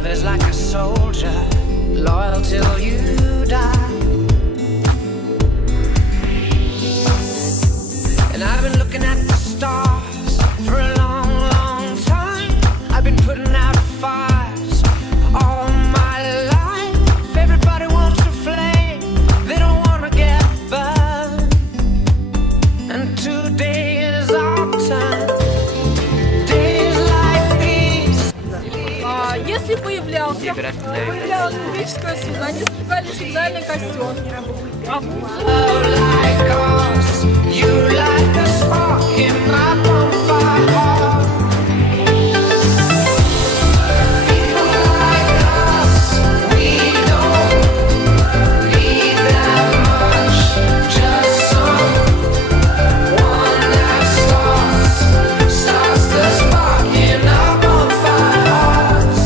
love is like a soldier, loyal till you die. And I've been looking at the stars for a long, long time. I've been putting out fires all my life. Everybody wants to flame, they don't want to get burned. And today is our turn. Days like these. Если появлялась туристическое судно, они спускали специальный костюм. Like us, you like a spark in my bonfire heart. People like us, we don't need that much. Just someone that starts the spark in our bonfire hearts.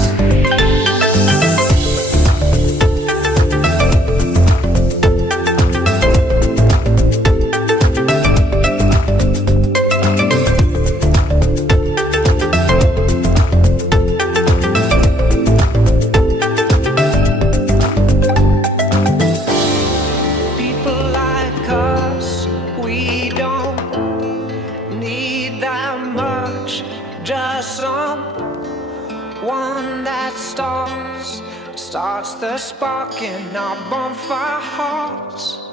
People like us, we don't need that much. Just someone that starts the spark in our bonfire hearts.